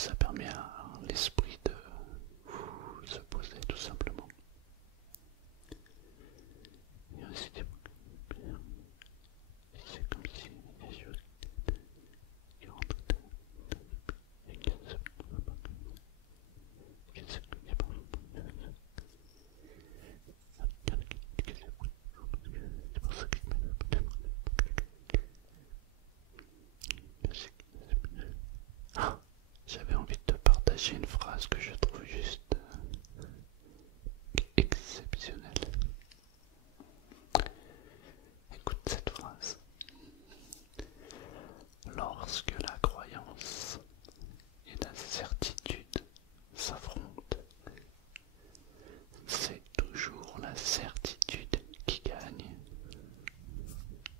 ça permet à l'esprit de se poser tout simplement. Et aussi c'est comme si il y a des choses qui rentrent et qui se c'est pour ça que j'avais envie de te partager une phrase que je trouve juste exceptionnelle. Écoute cette phrase. Lorsque la croyance et la certitude s'affrontent, c'est toujours la certitude qui gagne.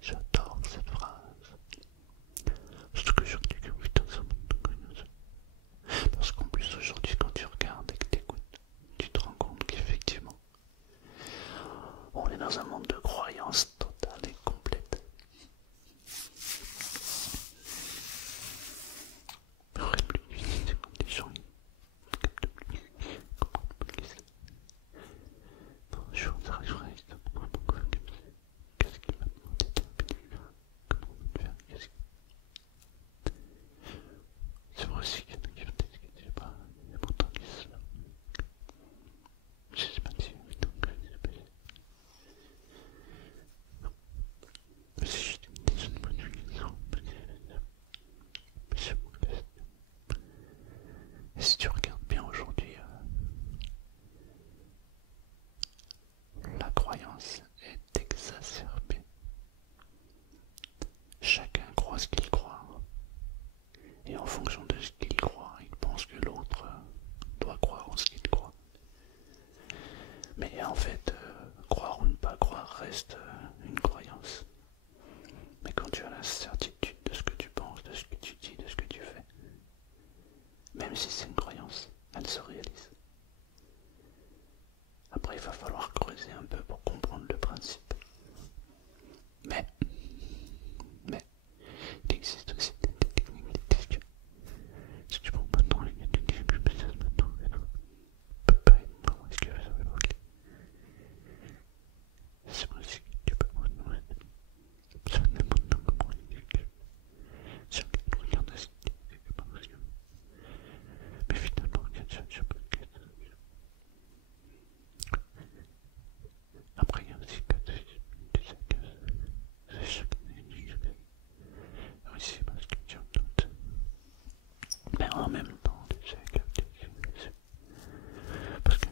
J'adore cette phrase. Surtout que je dis que putain, ça me. Parce qu'en plus aujourd'hui quand tu regardes et que tu écoutes, tu te rends compte qu'effectivement on est dans un monde de croyances totales et complètes. Il aurait plus d'unité comme des gens qui captent plus, comprennent pas qui c'est. Bonjour, ça reste qu'est-ce qu'il m'a demandé de comment on peut faire, c'est vrai aussi qu'il y en a qui font des sketchs, je sais pas, il y a pourtant qui se je sais pas si donc si je dis une bonne question, et si tu regardes bien aujourd'hui, la croyance est exacerbée. Chacun croit ce qu'il croit. Et en fonction de ce qu'il croit, il pense que l'autre doit croire en ce qu'il croit. Mais en fait, croire ou ne pas croire reste une croyance. Mais quand tu as la certitude de ce que tu penses, de ce que tu dis, de ce que tu fais, même si c'est une croyance, elle se réalise. Après, il va falloir creuser un peu pour comprendre le principe. Mais, il existe aussi des techniques. Si tu prends maintenant les techniques plus spéciales maintenant, peut pas être bon, est-ce que ça va bloquer? C'est vrai aussi que tu peux pas nous aider. Ça n'importe comment les techniques. Si on regarde ce qui est quelque part, mais finalement, je peux le dire. Après, il y a aussi que tu sais que c'est chaque année. Oui, c'est parce que tu en doutes. Mais en même temps, tu sais que parce que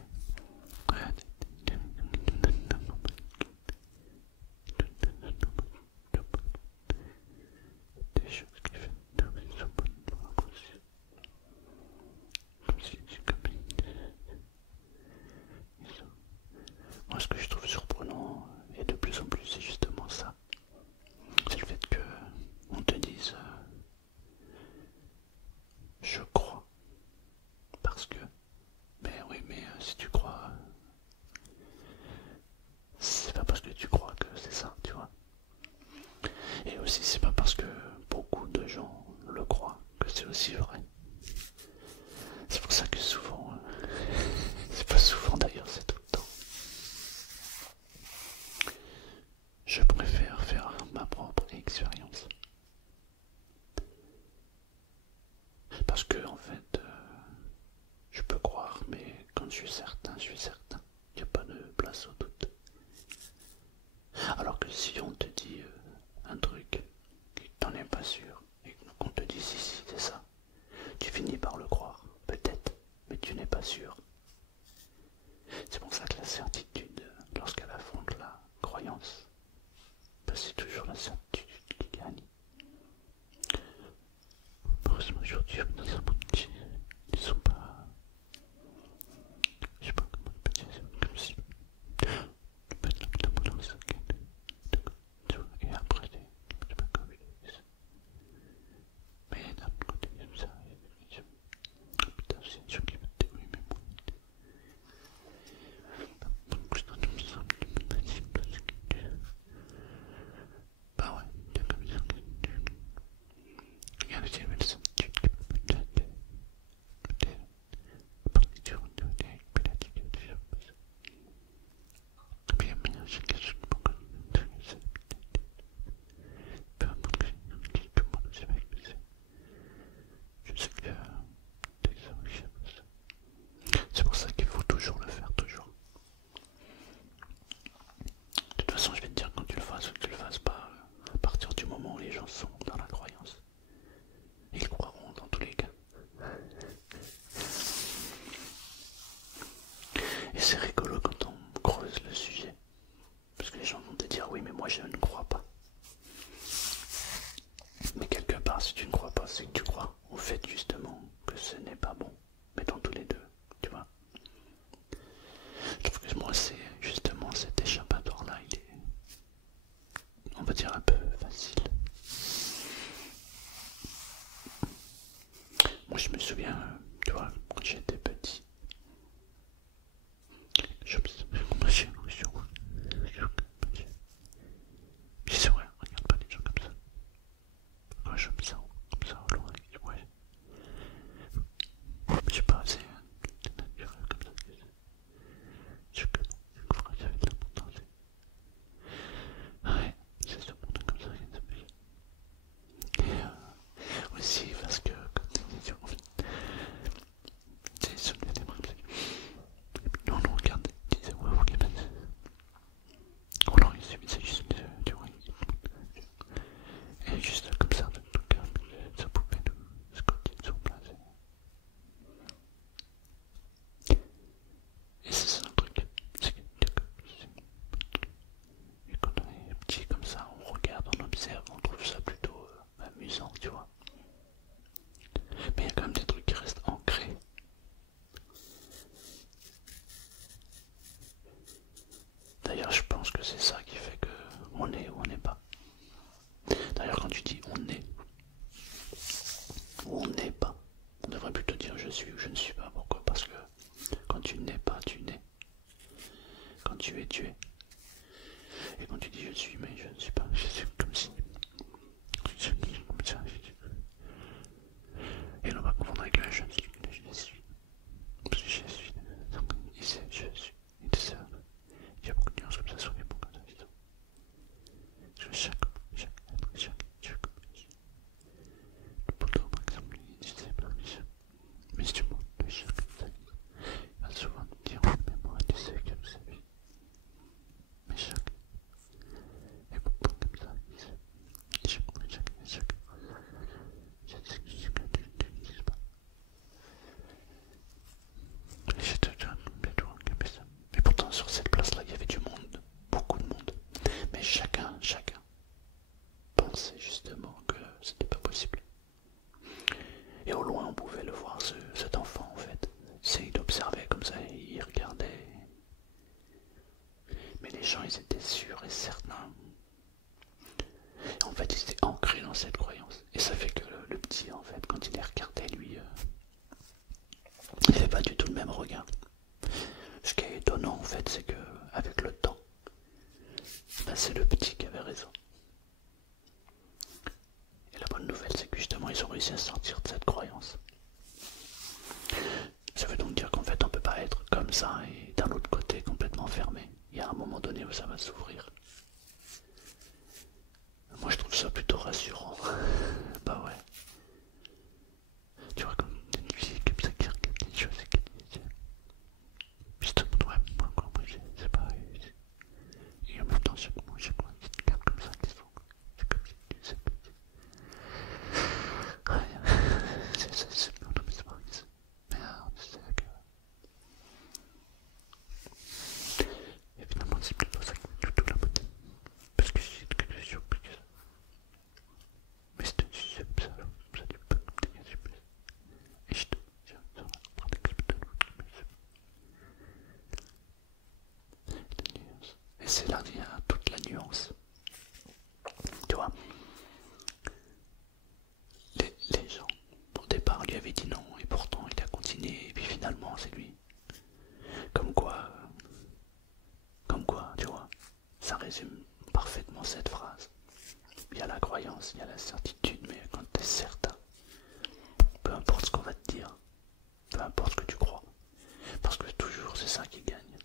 des choses qui font de sont bonnes pour apprécier. Comme si c'est comme moi, ce que je trouve surprenant, et de plus en plus, c'est justement ça. C'est le fait que on te dise je crois. Parce que, mais oui, mais si tu crois, c'est pas parce que tu crois que c'est ça, tu vois. Et aussi, c'est pas parce que beaucoup de gens le croient que c'est aussi vrai. C'est pour ça que souvent, c'est pas souvent d'ailleurs, c'est tout le temps. Je préfère faire ma propre expérience. Parce que, en fait, je peux croire, mais quand je suis certain, je suis certain. Il n'y a pas de place au doute. Alors que si on te dit un truc, que t'en es pas sûr, et qu'on te dit si, c'est ça, tu finis par le croire, peut-être, mais tu n'es pas sûr. C'est pour ça que la certitude, lorsqu'elle affronte la croyance, ben c'est toujours la certitude qui gagne. Heureusement, aujourd'hui, on est dans un monde qui ne sont pas. Je sais pas comment on peut dire, c'est comme si. Le fait que la balance, tu vois, et après, je sais pas comment je dis ça. Mais d'un autre côté, comme ça, putain, c'est sûr qu'il va te débrouiller, mais bon. tu vois, quand j'étais petit, c'est vrai, regarde pas les gens comme ça. Pourquoi je me sens comme ça au loin, ouais. Je sais pas, c'est naturel comme ça. Je crois que ça avait de l'importance. Ouais, c'est ce monde comme ça qui s'appelle. Et aussi parce que, comme on dit, en fait, c'est soulever des bras. Et puis nous on regarde, on disait, ouais, vous les mettez. Oh non, c'est juste du bruit. Et juste comme ça, ça pouvait nous scotter sur place. Et c'est ça le truc. C'est que et quand on est petit comme ça, on regarde, on observe, on trouve ça plutôt amusant, tu vois. Mais il y a quand même des trucs qui restent ancrés. D'ailleurs, je pense que c'est ça qui fait que on est ou on n'est pas. D'ailleurs, quand tu dis on est ou on n'est pas, on devrait plutôt dire je suis ou je ne suis pas. Pourquoi? Parce que quand tu n'es pas, tu n'es. Quand tu es, tu es. Et quand tu dis je suis, mais je ne suis pas, je suis comme si. Je suis comme ça. Et on va confondre avec le je suis. Je suis. Parce que je suis. Il sait, je suis. Il te sert. Il y a beaucoup de nuances comme ça sur les mots comme ça. Chaque, le poteau, par exemple, il disait pas, mais si tu montes de chaque, il va souvent te dire, mais moi, tu sais que c'est lui. Mais chaque, et pourquoi comme ça, il sait. Chaque, je sais que tu ne dis pas. Et j'étais déjà bientôt en ça. Et pourtant, sur cette place-là, il y avait du monde, beaucoup de monde. Mais chacun pensait justement que c'était pas possible. Et au loin, on pouvait le voir, cet enfant, en fait. Il observait comme ça, il regardait. Mais les gens, ils étaient sûrs et certains. En fait, ils étaient ancrés dans cette croyance. Et ça fait que le petit, en fait, quand il les regardait, lui, il n'avait pas du tout le même regard. Ce qui est étonnant, en fait, c'est que avec le temps, ben, c'est le petit qui avait raison. Et la bonne nouvelle, c'est que justement, ils ont réussi à sortir de cette croyance. Ça veut donc dire qu'en fait, on peut pas être comme ça et d'un autre côté complètement fermé. Il y a un moment donné où ça va s'ouvrir. Moi, je trouve ça plutôt rassurant. Bah ouais. Tu vois, comme une fille comme ça qui regarde des choses et qui dit justement, ouais, moi, quoi, moi, c'est pareil. Et en même temps, chaque mois, j'ai une petite carte comme ça qui sont. C'est comme si tu sais que ouais, c'est bien, mais c'est pareil. Mais tu sais que. Et finalement, c'est plutôt ça qui me tout la beauté. Parce que j'ai quelque chose plus que ça. Mais c'est un sujet comme ça tu peux me dégager plus. Et je te tiens, ça va prendre un peu de la nuance. Et c'est là qu'il y a toute la nuance. Tu vois, les gens, au départ, lui avaient dit non, et pourtant il a continué, et puis finalement, c'est lui. Comme quoi, tu vois, ça résume parfaitement cette phrase. Il y a la croyance, il y a la certitude, mais quand tu es certain, peu importe ce qu'on va te dire, peu importe ce que tu crois, parce que toujours c'est ça qui gagne.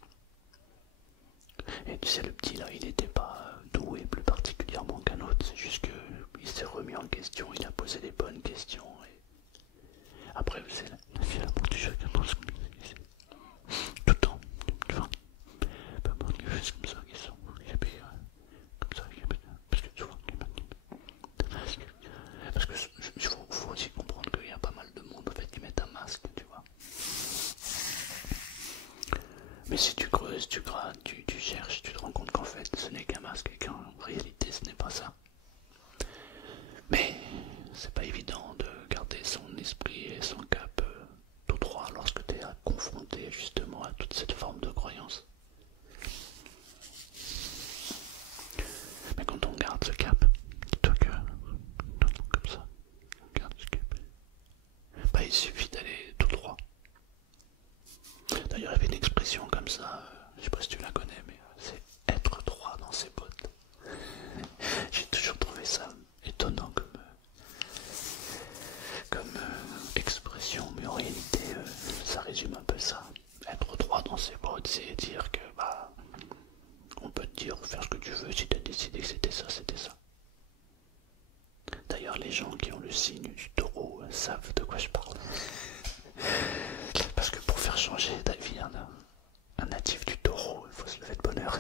Et tu sais, le petit là, il n'était pas doué plus particulièrement qu'un autre, c'est juste qu'il s'est remis en question, il a posé les bonnes questions. Et après, c'est la fille à la du chacun dans ce qu'il disait. Tout le temps, tu vois, peu importe les choses comme ça qui sont, il y a comme ça, parce que souvent, parce que faut aussi comprendre qu'il y a pas mal de monde en fait qui mettent un masque, tu vois. Mais si tu creuses, tu grattes, tu cherches, tu te rends compte qu'en fait ce n'est qu'un masque et qu'en réalité ce n'est pas ça. Mais c'est pas évident de garder son esprit et son cap tout droit lorsque tu es confronté justement à toute cette forme de croyance. Mais quand on garde ce cap, dis-toi que comme ça, on garde ce cap. Bah, il suffit d'aller expression comme ça, je sais pas si tu la connais, mais c'est être droit dans ses bottes. J'ai toujours trouvé ça étonnant comme expression, mais en réalité, ça résume un peu ça. Être droit dans ses bottes, c'est dire que bah, on peut te dire faire ce que tu veux. Si tu as décidé que c'était ça, c'était ça. D'ailleurs, les gens qui ont le signe du taureau savent de quoi je parle. Parce que pour faire changer d'avis un natif du taureau, il faut se lever de bonne heure.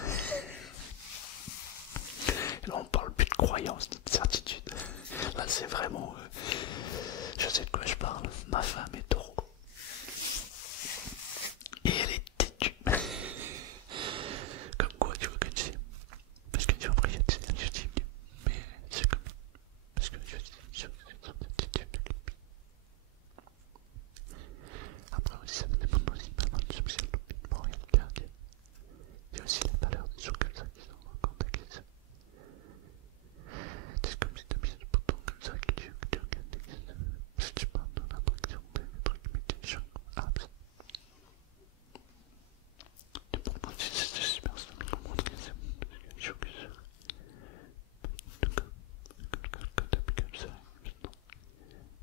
Et là, on parle plus de croyance ni de certitude. Là, c'est vraiment... je sais de quoi je parle. Ma femme est taureau. Et elle est têtue. Comme quoi, tu vois que tu sais. Parce que tu vois, après, il y a des adjectifs. Mais c'est comme... Parce que je sais après aussi, ça dépend aussi pas mal du social. Bon, regarde. Il y a aussi la valeur des choses comme ça qui sont en contact. C'est comme si tu as mis un bouton comme ça que tu regardes. Si tu parles de l'attraction des trucs, mais des gens comme apps. Et pour moi, c'est super simple pour montrer que c'est quelque chose que ça. Quand t'appuies comme ça,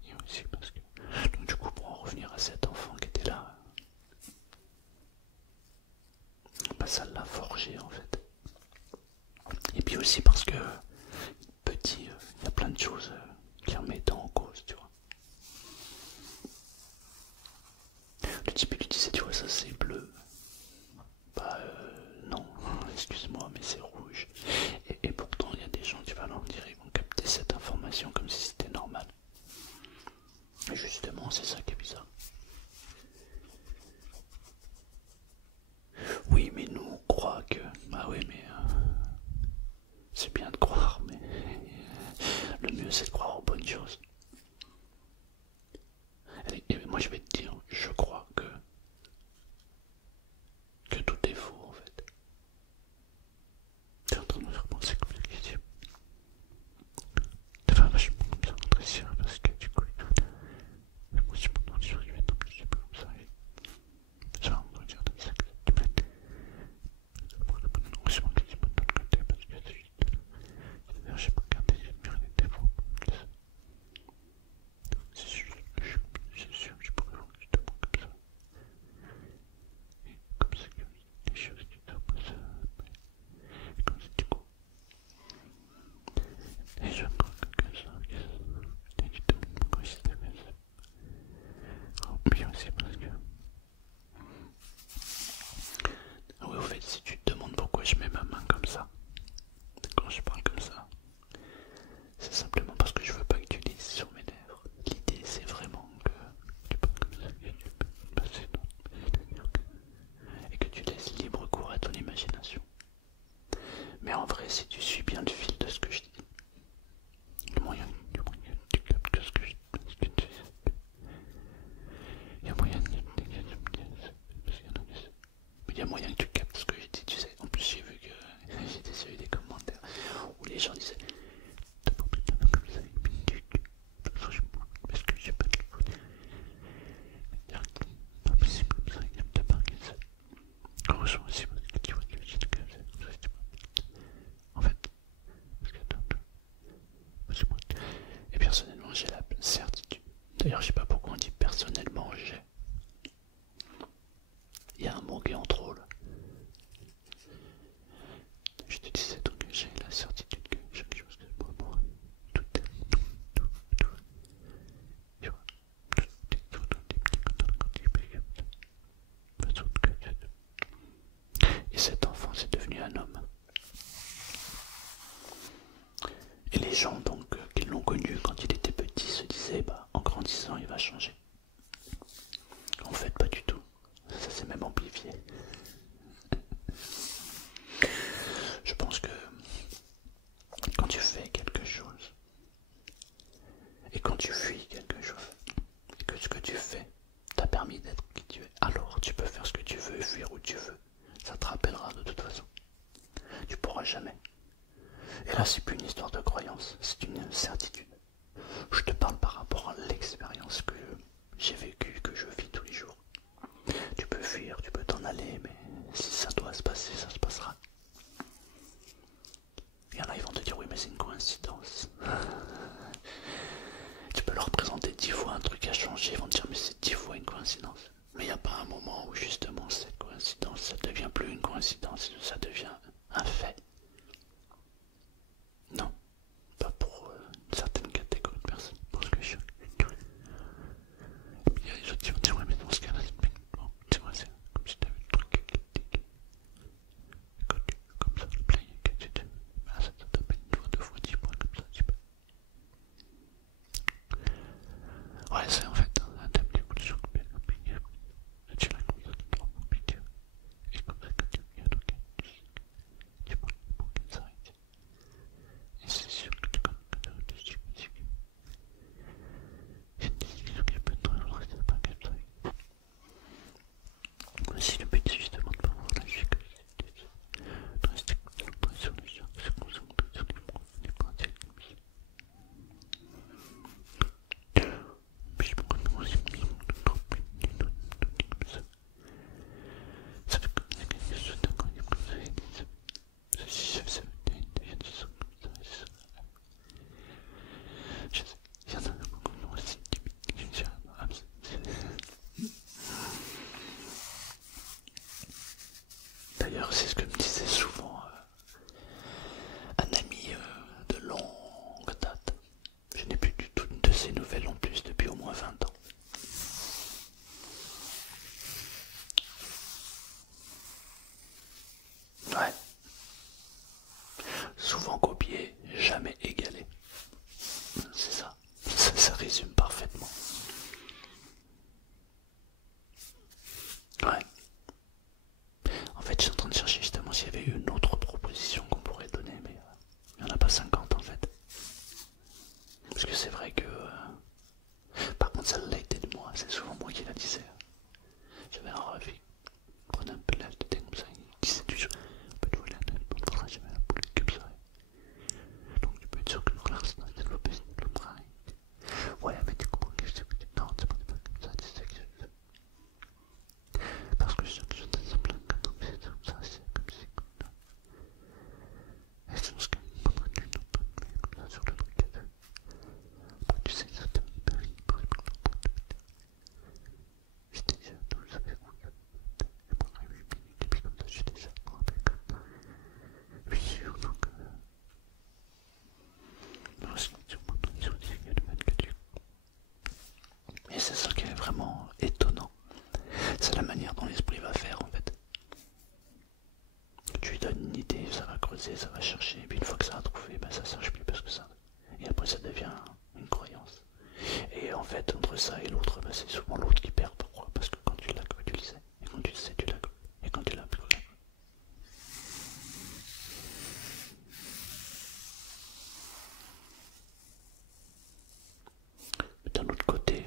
et aussi parce que. Donc, du coup, pour en revenir à cet enfant qui était là, bah, ça l'a forgé en fait. Et puis aussi parce que petit, il y a plein de choses qui remettent en cause, tu vois. Le type lui disait, tu vois, ça c'est bleu. Bah non, excuse-moi, mais c'est rouge. Et pourtant, il y a des gens, tu vas leur dire, ils vont capter cette information comme si c'était normal. Et justement, c'est ça qui est bizarre. Oui, mais nous, on croit que... Bah oui, mais... c'est bien de croire, mais... le mieux, c'est de croire aux bonnes choses. Et moi, je vais te dire, je crois que tout est faux, en fait. T'es en train de me faire penser comme ça, qui dit... Ça va vachement comme ça, très sûr, parce que du coup... moi, je suis pas sûr, je vais tomber, je sais pas comme ça. Ça va me dire comme ça, que tu peux... Non, c'est moi qui dis pas de l'autre côté, parce que c'est juste... D'ailleurs, j'ai pas regardé, j'ai mis des défauts. C'est sûr, je pourrais voir justement comme ça. Et comme ça, que les choses qui tombent comme ça. Et comme ça, du coup. Et je crois que ça, et du tout, pourquoi je t'ai fait ça. Oh, bien aussi parce que... Oui, au fait, si tu te demandes pourquoi je mets ma main comme ça, quand je parle comme ça, c'est simplement parce que je veux pas que tu lises sur mes lèvres. L'idée, c'est vraiment que tu parles comme ça, que tu peux passer et que tu laisses libre cours à ton imagination. Mais en vrai, si tu suis bien le fil de ce que je dis, le moyen que tu captes ce que je dis, il y a moyen de... Il y a moyen que tu captes ce que j'ai dit, tu sais. En plus, j'ai vu que j'ai déjà eu des commentaires où les gens disaient t'as pas pris ta main comme ça, et puis franchement, parce que j'ai pas de l'écoute. Non, mais c'est comme ça, il t'a marqué ça. Heureusement aussi, parce que tu vois que j'ai comme ça, en fait, parce que attends, moi. Et personnellement, j'ai la certitude. D'ailleurs, je sais pas pourquoi on dit personnellement, j'ai. Il y a un mot qui est en trop là. Je te disais donc que j'ai la certitude que chaque chose que moi, tout est tout, tu vois, tout est tout dans des petits et cet enfant c'est devenu un homme. Et les gens donc qui l'ont connu quand il était petit se disaient bah en grandissant il va changer. En fait pas du tout. Ça s'est même amplifié. Je pense que quand tu fais quelque chose et quand tu fuis quelque chose et que ce que tu fais t'a permis d'être qui tu es, alors tu peux faire ce que tu veux et fuir où tu veux. Ça te rappellera de toute façon. Tu pourras jamais. Et là c'est plus une histoire de croyance, c'est une certitude. Je te parle par rapport à l'expérience que j'ai vécue, que je vis tous les jours. Tu peux fuir, tu peux t'en aller, mais c'est ça qui est vraiment étonnant. C'est la manière dont l'esprit va faire en fait. Tu lui donnes une idée, ça va creuser, ça va chercher, et puis une fois que ça a trouvé, ben ça cherche plus parce que ça. Et après ça devient une croyance. Et en fait, entre ça et l'autre, ben c'est souvent l'autre qui perd. Pourquoi? Parce que quand tu l'as cru, tu le sais. Et quand tu le sais, tu l'as cru. Et quand tu l'as plus, tu l'as cru. Mais d'un autre côté,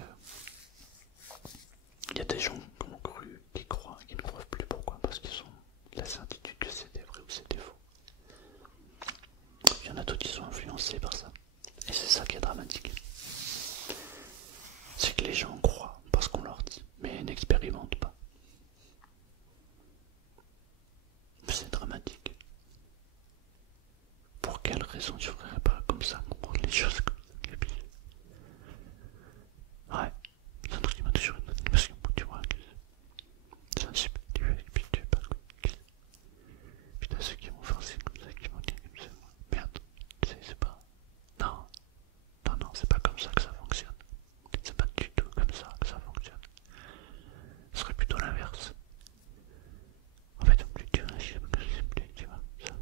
il y a des gens qui ont cru, qui croient, qui ne croient plus. Pourquoi? Parce qu'ils ont la certitude que c'était vrai ou c'était faux. Il y en a d'autres qui sont influencés par ça. Et c'est ça qui est dramatique. C'est que les gens croient parce qu'on leur dit, mais n'expérimentent pas. C'est dramatique. Pour quelle raison tu ne ferais pas comme ça, comprendre les choses comme ça, les billes? Ouais, c'est un truc qui m'a toujours étonné parce que tu vois, c'est un type que tu fais et puis tu fais pas quoi. Puis t'as ceux qui vont forcer comme ça, qui vont dire comme ça. Merde, c'est pas. Non, non, non, c'est pas comme ça que ça fonctionne. C'est pas du tout comme ça que ça fonctionne. Ce serait plutôt l'inverse. En fait, plus tu réagis, plus tu vois, ça.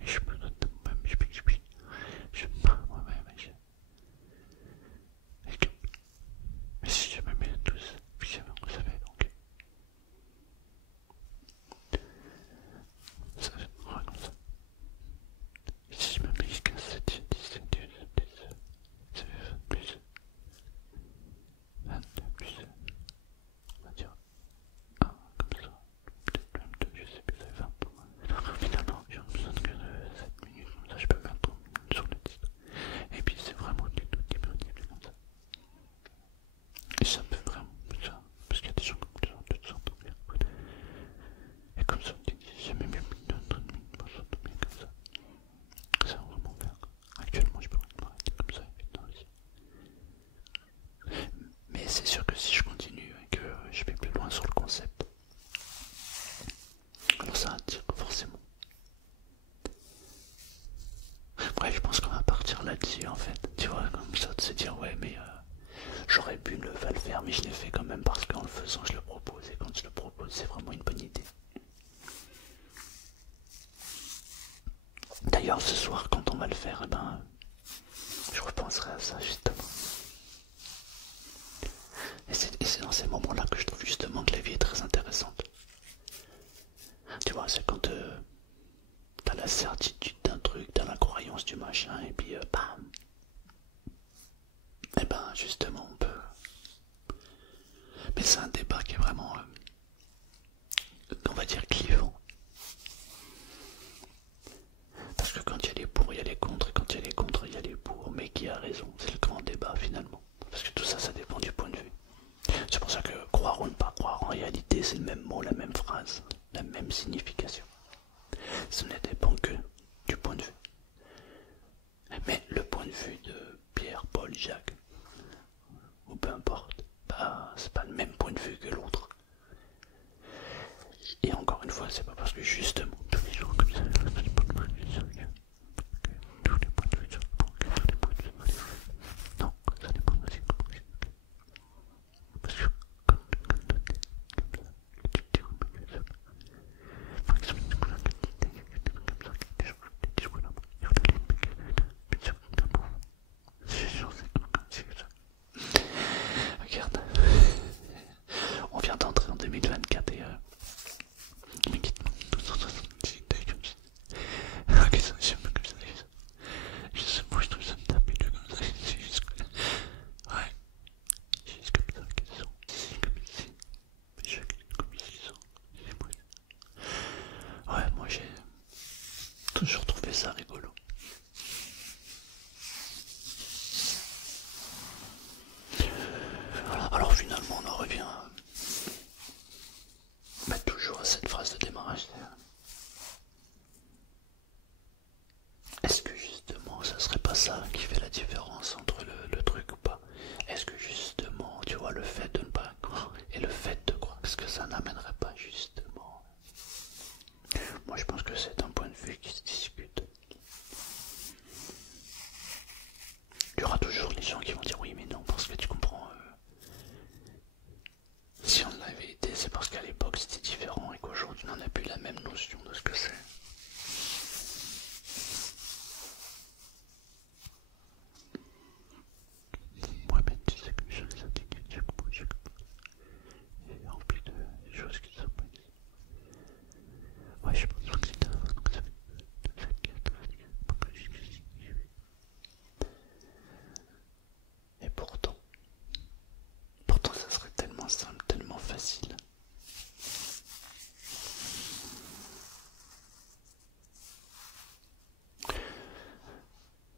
Et je me donne moi-même, je parle moi-même, mais si je me mets tous, puis jamais on savait donc. Ça fait comme ça. Et si je me mets jusqu'à 7, 10, 10, ça fait 20 plus. 22 plus. On va dire 1 comme ça. Peut-être même 2, je sais plus, ça fait 20. Alors finalement, j'ai besoin que de 7 minutes, comme ça je peux mettre sur le titre. Et puis c'est vraiment du tout qui me dit comme ça. Et ça me fait vraiment ça, parce qu'il y a des gens comme ça, tu te sens bien. Et comme ça, tu dis, j'ai même mis d'autres minutes pour s'entendre bien comme ça. Ça va vraiment bien. Actuellement, je peux m'arrêter comme ça et vite aussi. Mais c'est sûr que si je continue et que je vais plus loin sur le concept, alors ça attire forcément. Bref, je pense qu'on va partir là-dessus en fait. Tu vois, comme ça, de se dire, ouais, mais j'aurais pu ne pas le faire, mais je l'ai fait quand même parce qu'en le faisant, je le propose. Et quand je le propose, c'est vraiment une bonne idée. D'ailleurs, ce soir, quand on va le faire, eh ben, je repenserai à ça justement. Et c'est dans ces moments-là que je trouve justement que la vie est très intéressante. Tu vois, c'est quand t'as la certitude d'un truc, t'as la croyance du machin, et puis bam. Et ben justement, on peut. Mais c'est un débat qui est vraiment, on va dire, clivant. Parce que quand il y a les pour, il y a les contre, et quand il y a les contre, il y a les pour. Mais qui a raison? C'est le grand débat finalement. Parce que tout ça, ça dépend du point de vue. C'est pour ça que croire ou ne pas croire, en réalité, c'est le même mot, la même phrase, la même signification. Ce ne dépend que du point de vue. Mais le point de vue de Pierre, Paul, Jacques, ou peu importe, bah, c'est pas le même point de vue que l'autre. Et encore une fois, c'est pas parce que justement, tous les jours comme ça, ça dépend de moi, tous les points de vue, tous les points de vue, non, ça dépend aussi de moi. Parce que quand tu te dis comme ça, par exemple, comme ça, des gens qui disent voilà, il y a des mecs, c'est ça. Regarde, on vient d'entrer en 2024 et même notion de ce que c'est. Moi, mais tu sais que chaque syndicat, chaque mot, est rempli de choses qui sont pas dites. Ouais, je pense que c'est un donc ça fait 24. Et pourtant ça serait tellement simple, tellement facile.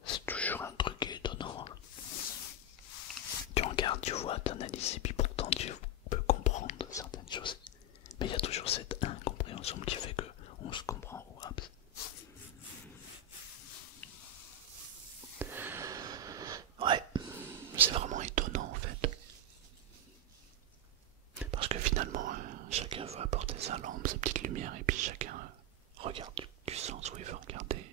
C'est toujours un truc étonnant. Tu regardes, tu vois, tu analyses et puis pourtant tu peux comprendre certaines choses. Mais il y a toujours cette incompréhension qui fait que on se comprend au abs. Ouais, c'est vraiment étonnant en fait. Parce que finalement, chacun veut apporter sa lampe, sa petite lumière, et puis chacun regarde du sens où il veut regarder.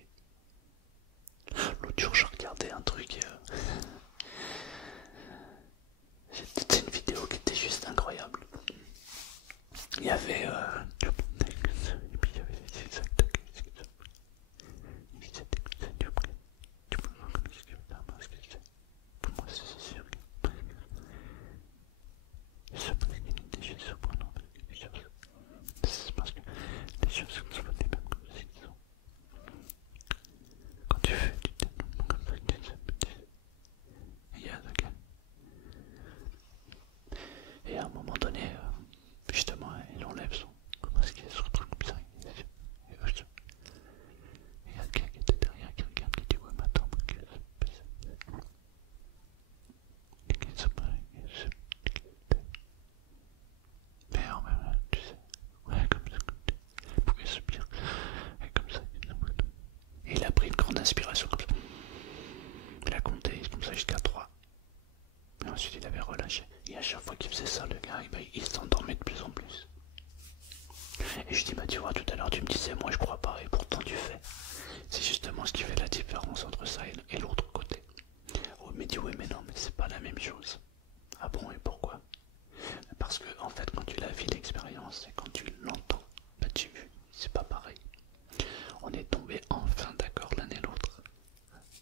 L'autre jour, je regardais un truc. C'était une vidéo qui était juste incroyable. Il y avait. Et puis il y avait des actes qui tu peux voir comme ce que parce que pour moi c'est sûr que c'est parce qu'il y a des choses surprenantes que les choses. C'est parce que les choses sont pas les mêmes comme si ils sont. Quand tu fais du développement comme ça, tu sais, il y a de cas. Et à un moment donné, justement, il enlève son. Comment est-ce qu'il se retrouve comme ça? Et il y a quelqu'un qui était derrière qui regarde qui dit ouais mais attends mais qu'est-ce qui se passe? Et qui se passe? Mais en même temps, tu sais, ouais comme ça, comme il pouvait se dire, et comme ça, Et il a pris une grande inspiration comme ça. Il a compté comme ça jusqu'à 3. Et ensuite il avait relâché. Et à chaque fois qu'il faisait ça, le gars, il s'endormait de plus en plus. Et je dis, bah tu vois, tout à l'heure tu me disais, moi je crois pas, et pourtant tu fais. C'est justement ce qui fait la différence entre ça et l'autre côté. Oh, mais dis, oui, mais non, mais c'est pas la même chose. Ah bon, et pourquoi? Parce que, en fait, quand tu la vis l'expérience et quand tu l'entends, bah c'est pas pareil. On est tombé enfin d'accord l'un et l'autre.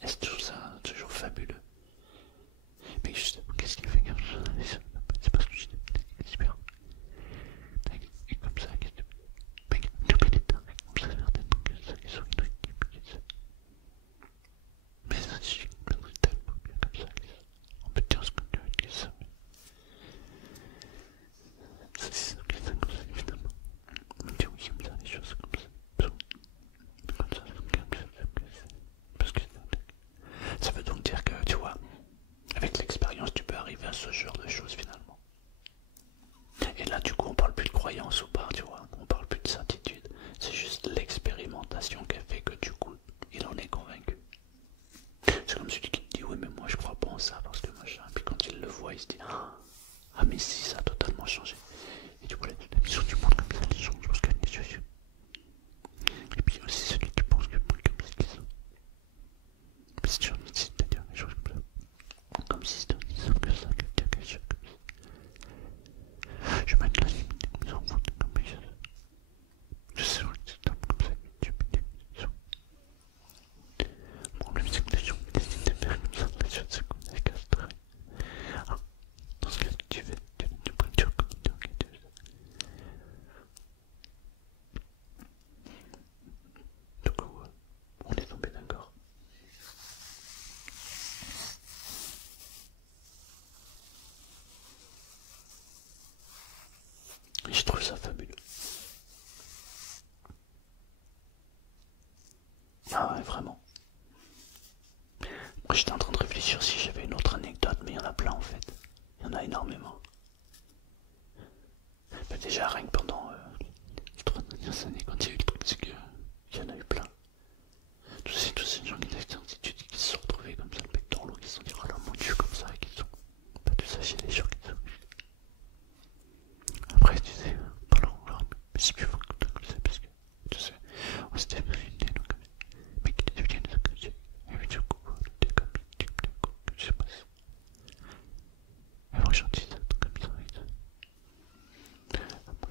Et c'est toujours ça, toujours fabuleux. mais justement, qu'est-ce qu'il fait comme ça? C'est parce que je t'ai super. Et comme ça, qu'est-ce que tu peux les tarés comme ça, certainement que ça, ils sont une équipe. Mais ça, c'est tellement bien comme ça. On peut dire ce qu'on veut avec ça. Ça, c'est comme ça, évidemment. On dit oui, comme ça, les choses comme ça. Comme ça, parce que Ça veut donc dire que, tu vois, avec l'expérience, tu peux arriver à ce genre de choses finalement. Et là, du coup, on parle plus de croyance ou pas, tu vois, on parle plus de certitude. C'est juste l'expérimentation qui a fait que, du coup, il en est convaincu. C'est comme celui qui te dit, oui, mais moi je crois pas en ça parce que machin. Puis quand il le voit, il se dit, ah, mais si, ça a totalement changé. Et du coup, la vision du monde comme ça, les gens, je pense qu'il y a des choses. Et puis aussi celui qui pense que moi, comme ça qu'ils sont. Mais c'est toujours c'est-à-dire des choses comme ça. Comme si c'était en disant que ça, que dire quelque chose comme ça. Je vais mettre la limite comme ça, on fout comme les choses. Je sais que c'est comme ça que tu peux dire qu'ils sont. Le problème c'est que les gens décident de faire comme ça, les choses c'est comme des castrés. Ah, dans ce cas tu fais, tu prends du commentaire qui te du coup, on est tombé d'accord. Et je trouve ça fabuleux. Ah ouais, vraiment. Moi j'étais en train de réfléchir si j'avais une autre anecdote, mais il y en a plein en fait. Il y en a énormément. Bah, déjà, rien que pendant les 3 dernières années, quand il y a eu le truc, c'est qu'il y en a eu plein. Tous ces gens qui étaient avec certitude, qui se sont retrouvés comme ça, le bec dans l'eau, qui se sont dit, oh là mon dieu, comme ça, et qui sont. Bah, tout ça chez les gens qui sont. Après, tu sais, pendant mais c'est plus fort comme ça, parce que, tu sais, on s'était fait une idée, donc, mais qui deviennent ça comme ça. Et du coup, t'es comme, je sais pas si. Mais moi, j'en dis ça comme ça, et ça.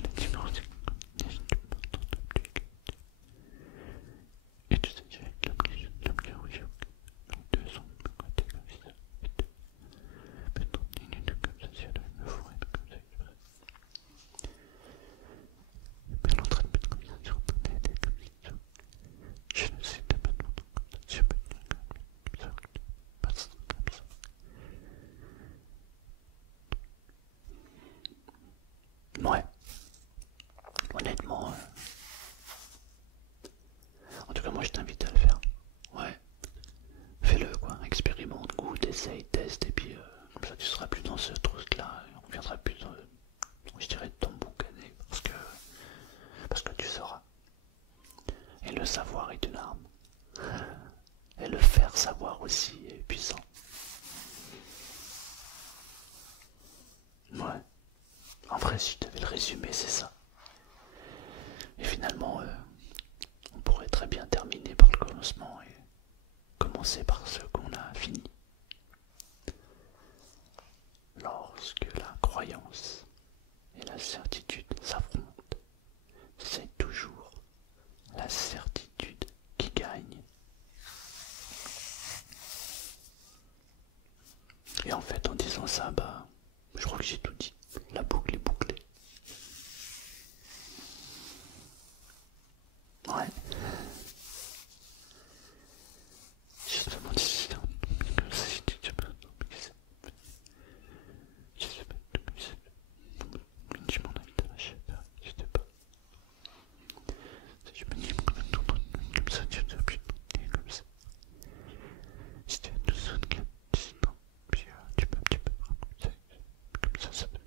La différence, c'est que savoir est une arme. Et le faire savoir aussi est puissant. Ouais. En vrai, si je devais le résumer, c'est ça. Et finalement, on pourrait très bien terminer par le commencement et commencer par ce qu'on a fini. Lorsque la croyance et la certitude s'affrontent, c'est toujours la certitude qui gagne. Et en fait, en disant ça, bah, je crois que j'ai tout dit. La boucle est bouclée. Ouais. Je me demande si c'est un truc comme ça, si tu peux. Je sais pas, tu m'en invites à la chef, je sais pas. Je me dis, comme ça, tu te plus comme ça. Si tu as tout ça de sinon, puis tu peux comme ça peut.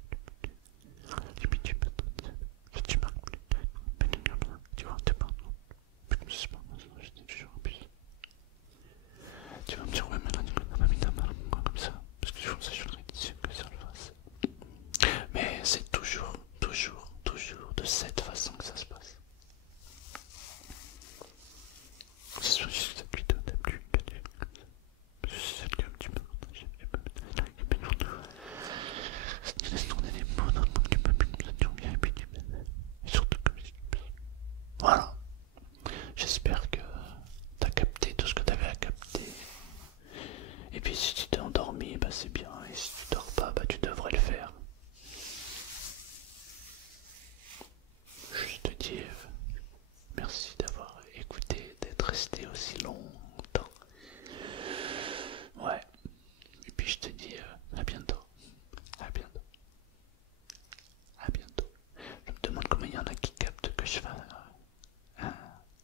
Et puis tu peux, tu marques plus, tu vois, t'es pas, comme ça, c'est pas moi, j'étais toujours en plus. Tu vas me dire, ouais, mais là, tu m'as mis ta main comme ça, parce que je trouve ça, je voudrais être sûr que ça le fasse. Mais c'est toujours de cette façon que ça se passe. C'est soit juste cette vidéo t'a plu, c'est celle que tu peux partager, tu peux mettre un like, et puis tu laisses tourner les mots dans le monde, tu peux plus comme ça, tu reviens, et puis tu peux, et surtout comme si tu peux. Voilà. J'espère que t'as capté tout ce que t'avais à capter. Et puis si tu t'es endormi, bah c'est bien, et si tu dors pas, bah tu devrais le faire. Je te dis merci d'avoir écouté, d'être resté aussi longtemps. Ouais. Et puis je te dis à bientôt. À bientôt. À bientôt. Je me demande comment il y en a qui captent que je fasse un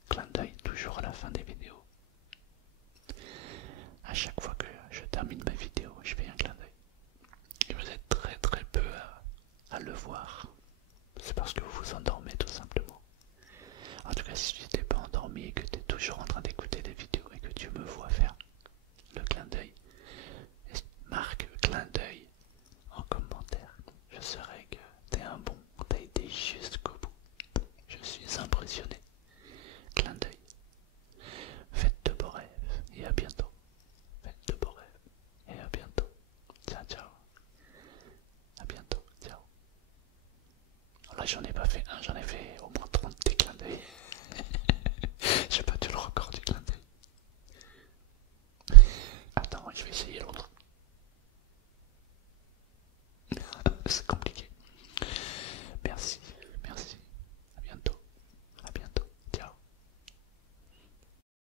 clin d'œil toujours à la fin des vidéos. À chaque fois que je termine ma vidéo, je fais un clin d'œil. Et vous êtes très peu à le voir. C'est parce que vous vous endormez tout simplement. En tout cas, si tu n'étais pas endormi et que tu es toujours en train d'écouter des vidéos et que tu me vois faire le clin d'œil, marque clin d'œil en commentaire. Je saurais que tu es un bon, tu as été jusqu'au bout. Je suis impressionné. Clin d'œil. Faites de beaux rêves et à bientôt. Faites de beaux rêves et à bientôt. Ciao, ciao. À bientôt. Ciao. Là, j'en ai pas fait un, j'en ai fait au moins 30 des clins d'œil.